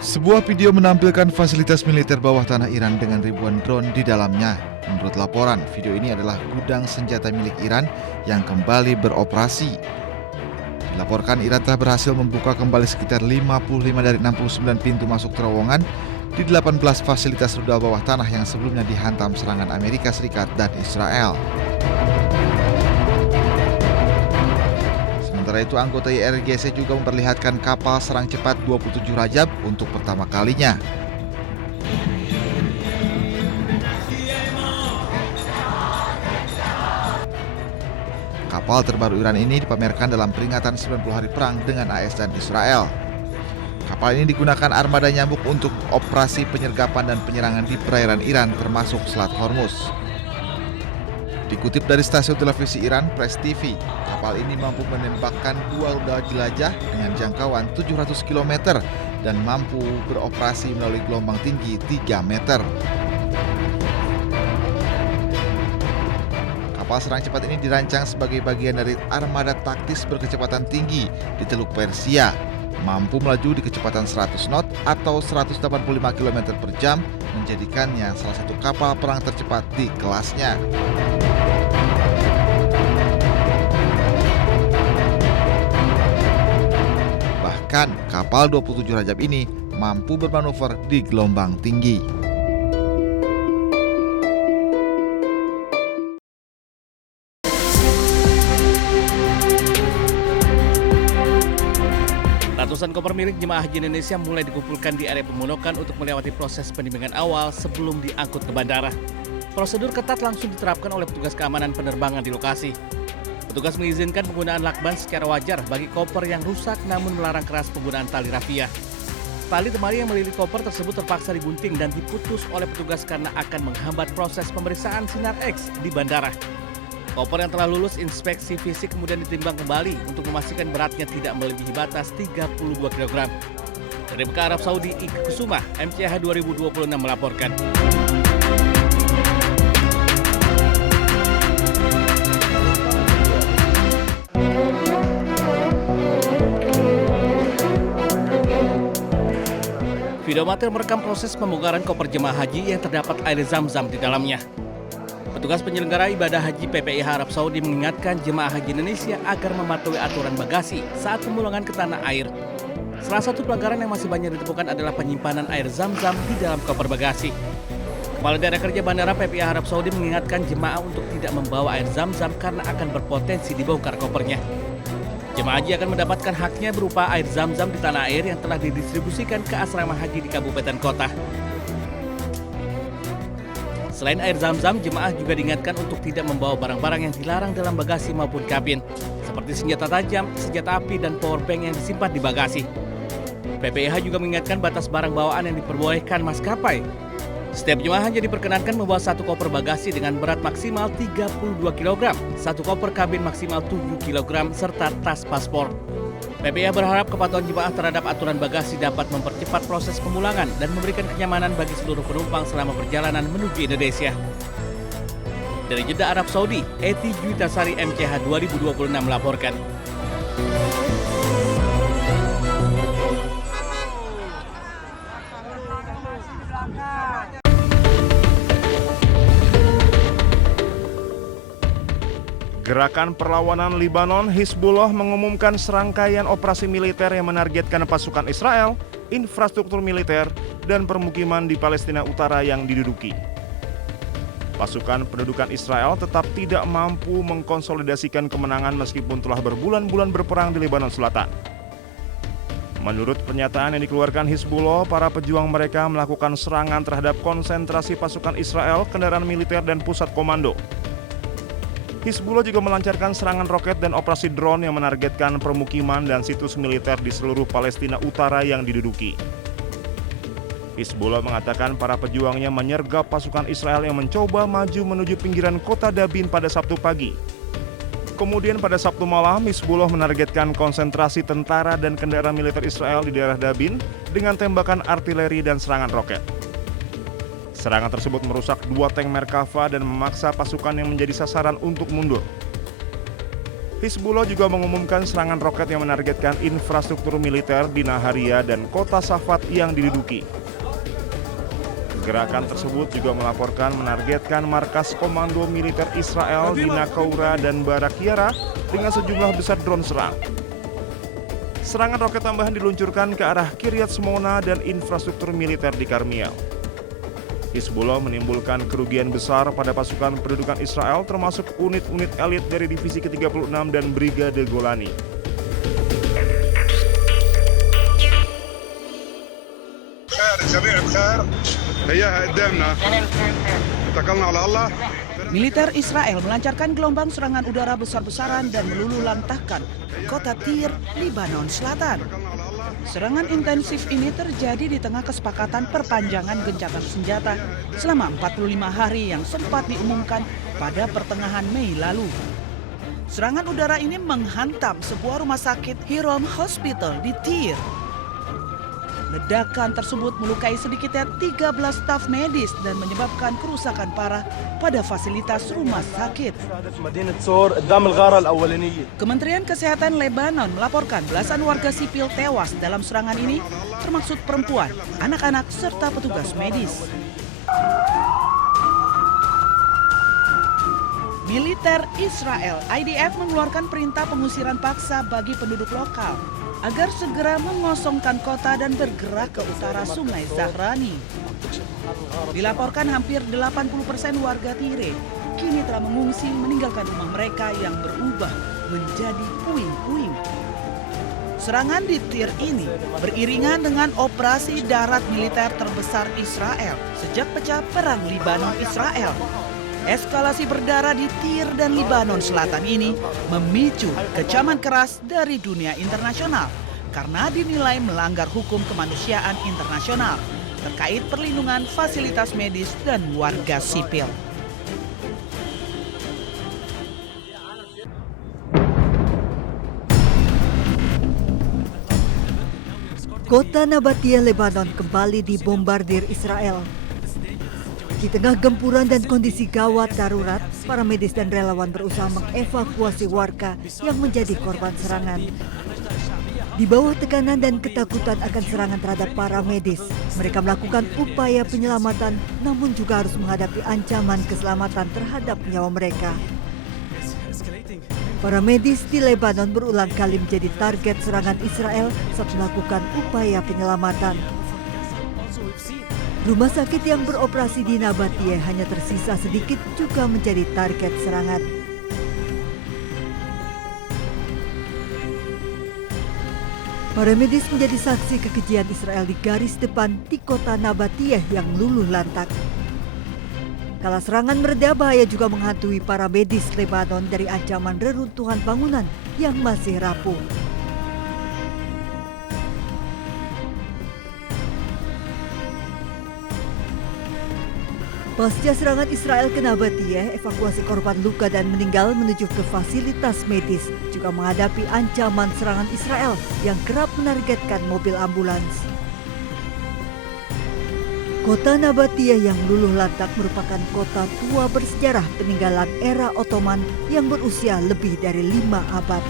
Sebuah video menampilkan fasilitas militer bawah tanah Iran dengan ribuan drone di dalamnya. Menurut laporan, video ini adalah gudang senjata milik Iran yang kembali beroperasi. Dilaporkan Iran telah berhasil membuka kembali sekitar 55 dari 69 pintu masuk terowongan di 18 fasilitas rudal bawah tanah yang sebelumnya dihantam serangan Amerika Serikat dan Israel. Sementara itu, anggota IRGC juga memperlihatkan kapal serang cepat 27 Rajab untuk pertama kalinya. Kapal terbaru Iran ini dipamerkan dalam peringatan 90 hari perang dengan AS dan Israel. Kapal ini digunakan armada nyambuk untuk operasi penyergapan dan penyerangan di perairan Iran termasuk Selat Hormuz. Dikutip dari stasiun televisi Iran Press TV, kapal ini mampu menembakkan 2 rudal jelajah dengan jangkauan 700 km dan mampu beroperasi melalui gelombang tinggi 3 meter. Kapal serang cepat ini dirancang sebagai bagian dari armada taktis berkecepatan tinggi di Teluk Persia, mampu melaju di kecepatan 100 knot atau 185 km per jam, menjadikannya salah satu kapal perang tercepat di kelasnya. Bahkan kapal 27 Rajab ini mampu bermanuver di gelombang tinggi. Ratusan koper milik jemaah haji Indonesia mulai dikumpulkan di area pemondokan untuk melewati proses penimbangan awal sebelum diangkut ke bandara. Prosedur ketat langsung diterapkan oleh petugas keamanan penerbangan di lokasi. Petugas mengizinkan penggunaan lakban secara wajar bagi koper yang rusak namun melarang keras penggunaan tali rafia. Tali temali yang melilit koper tersebut terpaksa digunting dan diputus oleh petugas karena akan menghambat proses pemeriksaan sinar X di bandara. Koper yang telah lulus inspeksi fisik kemudian ditimbang kembali untuk memastikan beratnya tidak melebihi batas 32 kg. Dari Mekah, Arab Saudi, Ika Kusuma, MCH 2026 melaporkan. Video amatir merekam proses pembongkaran koper jemaah haji yang terdapat air zam-zam di dalamnya. Petugas penyelenggara ibadah haji PPIH Arab Saudi mengingatkan jemaah haji Indonesia agar mematuhi aturan bagasi saat pemulangan ke tanah air. Salah satu pelanggaran yang masih banyak ditemukan adalah penyimpanan air zam-zam di dalam koper bagasi. Kepala Daerah Kerja Bandara PPIH Arab Saudi mengingatkan jemaah untuk tidak membawa air zam-zam karena akan berpotensi dibongkar kopernya. Jemaah haji akan mendapatkan haknya berupa air zam-zam di tanah air yang telah didistribusikan ke asrama haji di kabupaten kota. Selain air zam-zam, jemaah juga diingatkan untuk tidak membawa barang-barang yang dilarang dalam bagasi maupun kabin, seperti senjata tajam, senjata api, dan powerbank yang disimpan di bagasi. PPIH juga mengingatkan batas barang bawaan yang diperbolehkan maskapai. Setiap jemaah hanya diperkenankan membawa 1 koper bagasi dengan berat maksimal 32 kg, 1 koper kabin maksimal 7 kg, serta tas paspor. PPIH berharap kepatuhan jemaah terhadap aturan bagasi dapat mempercepat proses pemulangan dan memberikan kenyamanan bagi seluruh penumpang selama perjalanan menuju Indonesia. Dari Jeddah, Arab Saudi, Eti Juitasari, MCH 2026 melaporkan. Gerakan Perlawanan Libanon Hizbullah mengumumkan serangkaian operasi militer yang menargetkan pasukan Israel, infrastruktur militer, dan permukiman di Palestina Utara yang diduduki. Pasukan pendudukan Israel tetap tidak mampu mengkonsolidasikan kemenangan meskipun telah berbulan-bulan berperang di Lebanon Selatan. Menurut pernyataan yang dikeluarkan Hizbullah, para pejuang mereka melakukan serangan terhadap konsentrasi pasukan Israel, kendaraan militer, dan pusat komando. Hizbullah juga melancarkan serangan roket dan operasi drone yang menargetkan permukiman dan situs militer di seluruh Palestina Utara yang diduduki. Hizbullah mengatakan para pejuangnya menyergap pasukan Israel yang mencoba maju menuju pinggiran kota Dabin pada Sabtu pagi. Kemudian pada Sabtu malam, Hizbullah menargetkan konsentrasi tentara dan kendaraan militer Israel di daerah Dabin dengan tembakan artileri dan serangan roket. Serangan tersebut merusak 2 tank Merkava dan memaksa pasukan yang menjadi sasaran untuk mundur. Hizbullah juga mengumumkan serangan roket yang menargetkan infrastruktur militer di Naharia dan kota Safat yang diduduki. Gerakan tersebut juga melaporkan menargetkan markas komando militer Israel di Naqoura dan Barak Yara dengan sejumlah besar drone serang. Serangan roket tambahan diluncurkan ke arah Kiryat Shmona dan infrastruktur militer di Karmiel. Hizbullah menimbulkan kerugian besar pada pasukan pendudukan Israel termasuk unit-unit elit dari divisi ke-36 dan Brigade Golani. Militer Israel melancarkan gelombang serangan udara besar-besaran dan meluluhlantahkan kota Tyre, Lebanon Selatan. Serangan intensif ini terjadi di tengah kesepakatan perpanjangan gencatan senjata selama 45 hari yang sempat diumumkan pada pertengahan Mei lalu. Serangan udara ini menghantam sebuah rumah sakit Hiram Hospital di Tyre. Ledakan tersebut melukai sedikitnya 13 staf medis dan menyebabkan kerusakan parah pada fasilitas rumah sakit. Kementerian Kesehatan Lebanon melaporkan belasan warga sipil tewas dalam serangan ini, termasuk perempuan, anak-anak, serta petugas medis. Militer Israel, IDF, mengeluarkan perintah pengusiran paksa bagi penduduk lokal agar segera mengosongkan kota dan bergerak ke utara Sungai Zahrani. Dilaporkan hampir 80% warga Tyre kini telah mengungsi meninggalkan rumah mereka yang berubah menjadi puing-puing. Serangan di Tyre ini beriringan dengan operasi darat militer terbesar Israel sejak pecah perang Lebanon-Israel. Eskalasi berdarah di Tyre dan Lebanon Selatan ini memicu kecaman keras dari dunia internasional karena dinilai melanggar hukum kemanusiaan internasional terkait perlindungan fasilitas medis dan warga sipil. Kota Nabatia, Lebanon kembali dibombardir Israel. Di tengah gempuran dan kondisi gawat darurat, para medis dan relawan berusaha mengevakuasi warga yang menjadi korban serangan. Di bawah tekanan dan ketakutan akan serangan terhadap para medis, mereka melakukan upaya penyelamatan namun juga harus menghadapi ancaman keselamatan terhadap nyawa mereka. Para medis di Lebanon berulang kali menjadi target serangan Israel saat melakukan upaya penyelamatan. Rumah sakit yang beroperasi di Nabatia hanya tersisa sedikit juga menjadi target serangan. Para medis menjadi saksi kekejian Israel di garis depan di kota Nabatia yang luluh lantak. Kala serangan mereda, bahaya juga menghantui para medis Lebanon dari ancaman reruntuhan bangunan yang masih rapuh. Pasca serangan Israel ke Nabatia, evakuasi korban luka dan meninggal menuju ke fasilitas medis juga menghadapi ancaman serangan Israel yang kerap menargetkan mobil ambulans. Kota Nabatia yang luluh lantak merupakan kota tua bersejarah peninggalan era Ottoman yang berusia lebih dari 5 abad.